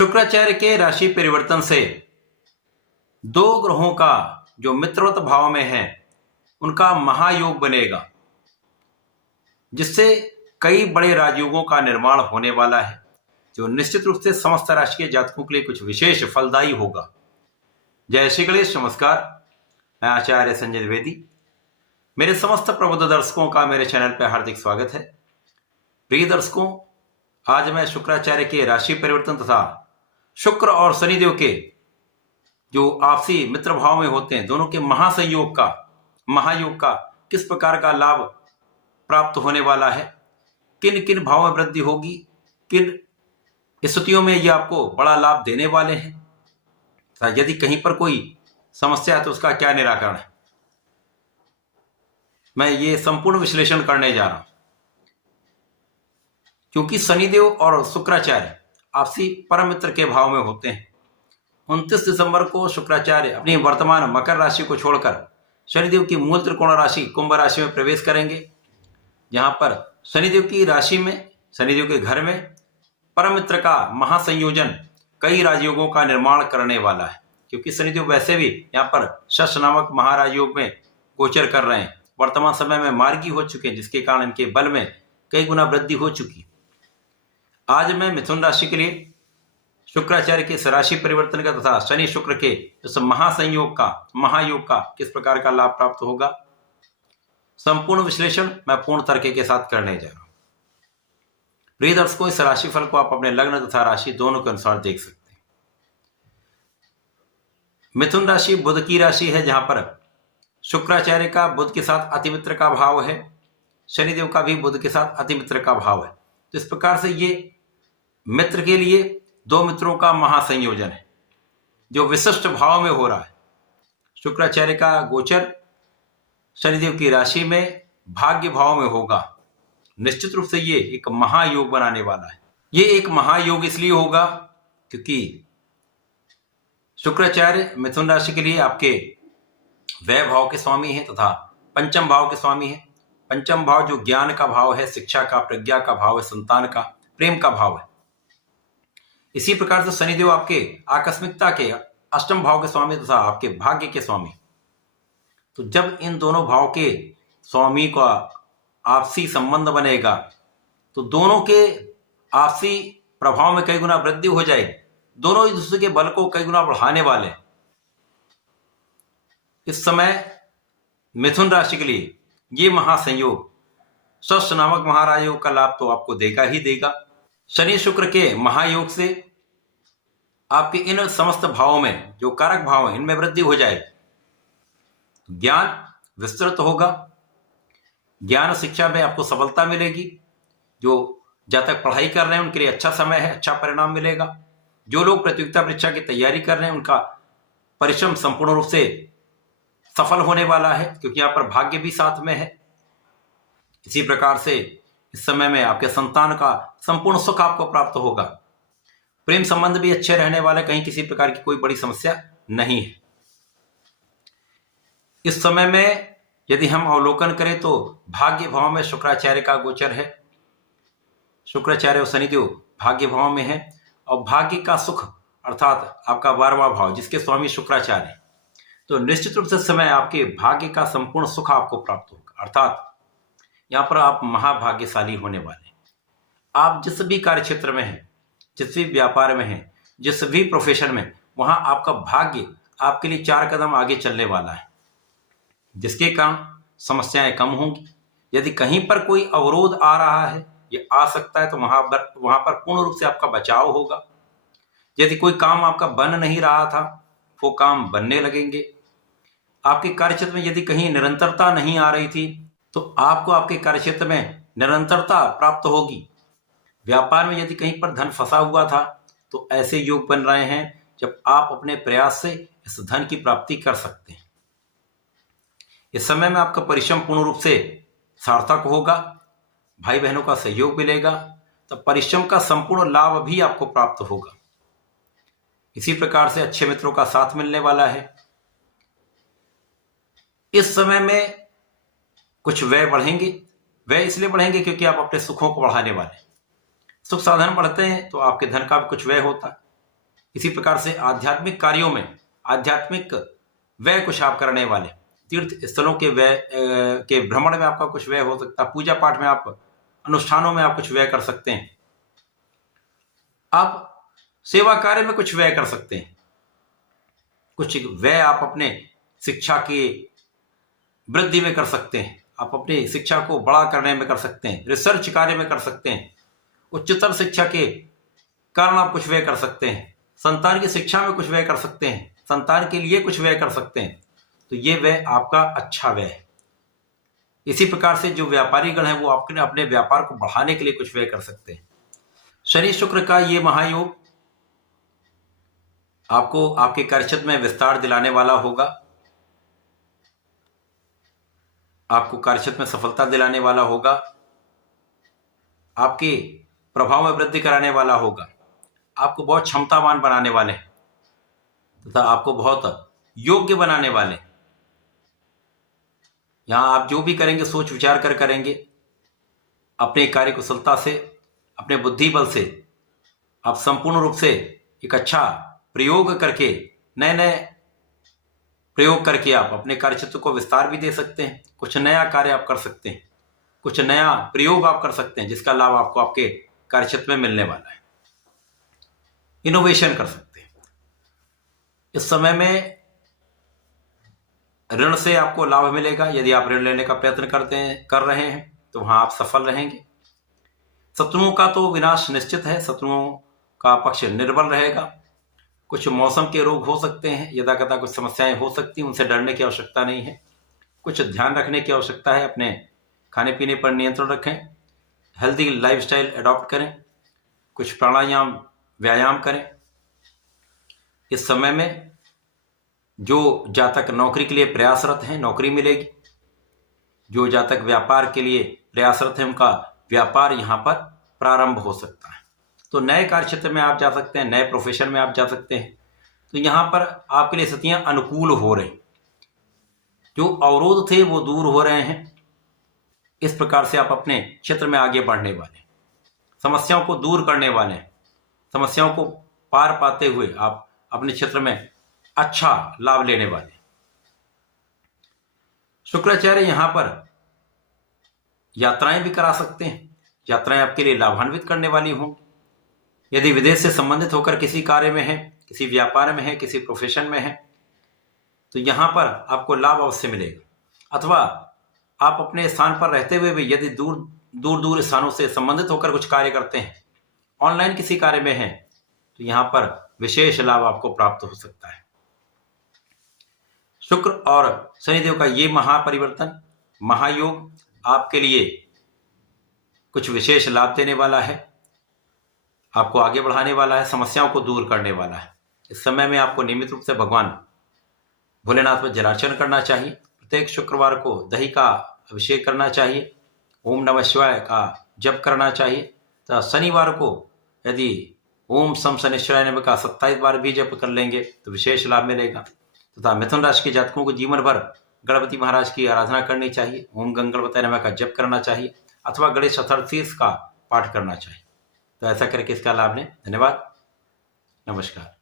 शुक्राचार्य के राशि परिवर्तन से दो ग्रहों का जो मित्रवत भाव में है उनका महायोग बनेगा, जिससे कई बड़े राजयोगों का निर्माण होने वाला है, जो निश्चित रूप से समस्त राशि के जातकों के लिए कुछ विशेष फलदायी होगा। जय श्री गणेश। नमस्कार, मैं आचार्य संजय द्विवेदी। मेरे समस्त प्रबुद्ध दर्शकों का मेरे चैनल पर हार्दिक स्वागत है। प्रिय दर्शकों, आज मैं शुक्राचार्य के राशि परिवर्तन तथा शुक्र और शनिदेव के जो आपसी मित्र भाव में होते हैं, दोनों के महायोग का किस प्रकार का लाभ प्राप्त होने वाला है, किन किन भाव में वृद्धि होगी, किन स्थितियों में ये आपको बड़ा लाभ देने वाले हैं, यदि कहीं पर कोई समस्या है तो उसका क्या निराकरण है, मैं ये संपूर्ण विश्लेषण करने जा रहा हूं। क्योंकि शनिदेव और शुक्राचार्य आपसी परम मित्र के भाव में होते हैं। 29 दिसंबर को शुक्राचार्य अपनी वर्तमान मकर राशि को छोड़कर शनिदेव की मूल त्रिकोण राशि कुंभ राशि में प्रवेश करेंगे, जहां पर शनिदेव की राशि में, शनिदेव के घर में परम मित्र का महासंयोजन कई राजयोगों का निर्माण करने वाला है। क्योंकि शनिदेव वैसे भी यहाँ पर शश नामक महाराजयोग में गोचर कर रहे हैं, वर्तमान समय में मार्गी हो चुके हैं, जिसके कारण इनके बल में कई गुना वृद्धि हो चुकी। आज मैं मिथुन राशि के लिए शुक्राचार्य के राशि परिवर्तन का तथा शनि शुक्र के इस महायोग का किस प्रकार का लाभ प्राप्त होगा, संपूर्ण विश्लेषण मैं पूर्ण तर्क के साथ करने जा रहा हूं। प्रिय दर्शकों, इस राशिफल को आप अपने लग्न तथा राशि दोनों के अनुसार देख सकते हैं। मिथुन राशि बुध की राशि है, जहां पर शुक्राचार्य का बुध के साथ अतिमित्र का भाव है, शनिदेव का भी बुध के साथ अतिमित्र का भाव है। तो इस प्रकार से ये मित्र के लिए दो मित्रों का महासंयोजन है, जो विशिष्ट भाव में हो रहा है। शुक्राचार्य का गोचर शनिदेव की राशि में भाग्य भाव में होगा। निश्चित रूप से ये एक महायोग बनाने वाला है। ये एक महायोग इसलिए होगा क्योंकि शुक्राचार्य मिथुन राशि के लिए आपके व्यय भाव के स्वामी हैं तथा पंचम भाव के स्वामी हैं। पंचम भाव जो ज्ञान का भाव है, शिक्षा का, प्रज्ञा का भाव है, संतान का, प्रेम का भाव है। इसी प्रकार से शनिदेव आपके आकस्मिकता के अष्टम भाव के स्वामी तथा आपके भाग्य के स्वामी। तो जब इन दोनों भाव के स्वामी का आपसी संबंध बनेगा तो दोनों के आपसी प्रभाव में कई गुना वृद्धि हो जाएगी। दोनों एक दूसरे के बल को कई गुना बढ़ाने वाले हैं। इस समय मिथुन राशि के लिए ये महासंयोग शश नामक महाराजयोग का लाभ तो आपको देगा ही देगा। शनि शुक्र के महायोग से आपके इन समस्त भावों में जो कारक भाव हैं, इनमें वृद्धि हो जाएगी। ज्ञान विस्तृत होगा, ज्ञान शिक्षा में आपको सफलता मिलेगी। जो जब तक पढ़ाई कर रहे हैं उनके लिए अच्छा समय है, अच्छा परिणाम मिलेगा। जो लोग प्रतियोगिता परीक्षा की तैयारी कर रहे हैं उनका परिश्रम संपूर्ण रूप से सफल होने वाला है, क्योंकि यहाँ पर भाग्य भी साथ में है। इसी प्रकार से इस समय में आपके संतान का संपूर्ण सुख आपको प्राप्त होगा। प्रेम संबंध भी अच्छे रहने वाले, कहीं किसी प्रकार की कोई बड़ी समस्या नहीं है। इस समय में यदि हम अवलोकन करें तो भाग्य भाव में शुक्राचार्य का गोचर है। शुक्राचार्य और शनिदेव भाग्य भाव में है, और भाग्य का सुख अर्थात आपका 12वां भाव जिसके स्वामी शुक्राचार्य, तो निश्चित रूप से समय आपके भाग्य का संपूर्ण सुख आपको प्राप्त होगा। अर्थात यहाँ पर आप महाभाग्यशाली होने वाले हैं। आप जिस भी कार्य क्षेत्र में हैं, जिस भी व्यापार में हैं, जिस भी प्रोफेशन में, वहां आपका भाग्य आपके लिए 4 कदम आगे चलने वाला है, जिसके कारण समस्याएं कम होंगी। यदि कहीं पर कोई अवरोध आ रहा है, ये आ सकता है, तो वहां पर पूर्ण रूप से आपका बचाव होगा। यदि कोई काम आपका बन नहीं रहा था, वो काम बनने लगेंगे। आपके कार्यक्षेत्र में यदि कहीं निरंतरता नहीं आ रही थी, तो आपको आपके कार्यक्षेत्र में निरंतरता प्राप्त होगी। व्यापार में यदि कहीं पर धन फंसा हुआ था, तो ऐसे योग बन रहे हैं जब आप अपने प्रयास से इस धन की प्राप्ति कर सकते हैं। इस समय में आपका परिश्रम पूर्ण रूप से सार्थक होगा, भाई बहनों का सहयोग मिलेगा, तो परिश्रम का संपूर्ण लाभ भी आपको प्राप्त होगा। इसी प्रकार से अच्छे मित्रों का साथ मिलने वाला है। इस समय में कुछ व्यय बढ़ेंगे। व्यय इसलिए बढ़ेंगे क्योंकि आप अपने सुखों को बढ़ाने वाले हैं। सुख साधन बढ़ते हैं तो आपके धन का भी कुछ व्यय होता है। इसी प्रकार से आध्यात्मिक कार्यों में आध्यात्मिक व्यय कुछ आप करने वाले, तीर्थ स्थलों के व्यय के भ्रमण में आपका कुछ व्यय हो सकता है, पूजा पाठ में आप, अनुष्ठानों में आप कुछ व्यय कर सकते हैं, आप सेवा कार्य में कुछ व्यय कर सकते हैं, कुछ व्यय आप अपने शिक्षा की वृद्धि में कर सकते हैं, आप अपनी शिक्षा को बड़ा करने में कर सकते हैं, रिसर्च कार्य में कर सकते हैं, उच्चतर शिक्षा के कारण आप कुछ व्यय कर सकते हैं, संतान की शिक्षा में कुछ व्यय कर सकते हैं, संतान के लिए कुछ व्यय कर सकते हैं। तो ये व्यय आपका अच्छा व्यय है। इसी प्रकार से जो व्यापारी गण है वो अपने व्यापार को बढ़ाने के लिए कुछ व्यय कर सकते हैं। शनि शुक्र का ये महायोग आपको आपके कार्यक्षेत्र में विस्तार दिलाने वाला होगा, आपको कार्यक्षेत्र में सफलता दिलाने वाला होगा, आपके प्रभाव में वृद्धि कराने वाला होगा, आपको बहुत क्षमतावान बनाने वाले हैं तथा आपको बहुत योग्य बनाने वाले। यहां आप जो भी करेंगे सोच विचार कर करेंगे, अपने कार्य कुशलता से, अपने बुद्धि बल से आप संपूर्ण रूप से एक अच्छा प्रयोग करके, नए नए प्रयोग करके आप अपने कार्यक्षेत्र को विस्तार भी दे सकते हैं, कुछ नया कार्य आप कर सकते हैं, कुछ नया प्रयोग आप कर सकते हैं जिसका लाभ आपको आपके कार्यक्षेत्र में मिलने वाला है। इनोवेशन कर सकते हैं। इस समय में ऋण से आपको लाभ मिलेगा। यदि आप ऋण लेने का प्रयत्न कर रहे हैं तो वहां आप सफल रहेंगे। शत्रुओं का तो विनाश निश्चित है, शत्रुओं का पक्ष निर्बल रहेगा। कुछ मौसम के रोग हो सकते हैं, यदा कदा कुछ समस्याएं हो सकती हैं, उनसे डरने की आवश्यकता नहीं है। कुछ ध्यान रखने की आवश्यकता है, अपने खाने पीने पर नियंत्रण रखें, हेल्दी लाइफस्टाइल अडॉप्ट करें, कुछ प्राणायाम व्यायाम करें। इस समय में जो जातक नौकरी के लिए प्रयासरत हैं नौकरी मिलेगी, जो जातक व्यापार के लिए प्रयासरत हैं उनका व्यापार यहाँ पर प्रारंभ हो सकता है। तो नए कार्यक्षेत्र में आप जा सकते हैं, नए प्रोफेशन में आप जा सकते हैं। तो यहाँ पर आपके लिए स्थितियां अनुकूल हो रही, जो अवरोध थे वो दूर हो रहे हैं। इस प्रकार से आप अपने क्षेत्र में आगे बढ़ने वाले, समस्याओं को दूर करने वाले, समस्याओं को पार पाते हुए आप अपने क्षेत्र में अच्छा लाभ लेने वाले। शुक्राचार्य यहाँ पर यात्राएं भी करा सकते हैं, यात्राएं आपके लिए लाभान्वित करने वाली होंगी। यदि विदेश से संबंधित होकर किसी कार्य में है, किसी व्यापार में है, किसी प्रोफेशन में है, तो यहां पर आपको लाभ अवश्य मिलेगा। अथवा आप अपने स्थान पर रहते हुए भी यदि दूर स्थानों से संबंधित होकर कुछ कार्य करते हैं, ऑनलाइन किसी कार्य में है, तो यहां पर विशेष लाभ आपको प्राप्त हो सकता है। शुक्र और शनिदेव का ये महापरिवर्तन, महायोग आपके लिए कुछ विशेष लाभ देने वाला है, आपको आगे बढ़ाने वाला है, समस्याओं को दूर करने वाला है। इस समय में आपको नियमित रूप से भगवान भोलेनाथ पर जलार्चन करना चाहिए। प्रत्येक शुक्रवार को दही का अभिषेक करना चाहिए, ओम नमः शिवाय का जप करना चाहिए। तो शनिवार को यदि ओम सम शनिश्चराय नमः का 27 बार भी जप कर लेंगे तो विशेष लाभ मिलेगा। तथा मिथुन राशि के जातकों को जीवन भर गणपति महाराज की आराधना करनी चाहिए, ओम गंगणपतये नमः का जप करना चाहिए, अथवा गणेश चतुर्थी का पाठ करना चाहिए। तो ऐसा करके इसका लाभ लें। धन्यवाद, नमस्कार।